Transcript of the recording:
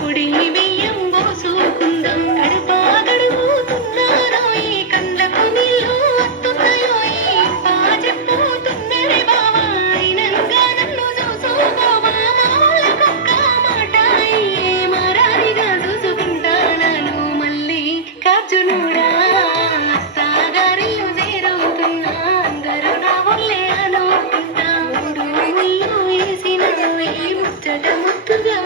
గుడి బియ్యం పోసుకుందాం కడుపా గడుగుతున్నారోయ్ కండ్లకు నీళ్ళు వస్తున్నాయోయ్ చెప్పుతున్నరే బావా అయినంగా నన్ను చూసుకోవా మాలకొక్క మాట మారారిగా చూసుకుంటాను మళ్ళీ కాచునుడా అత్తగారిల్లు చేరుతున్నా అందరూ నా వల్లే అనుకుంటా ముళ్ళు వేసిన ముచ్చట ముత్తుగా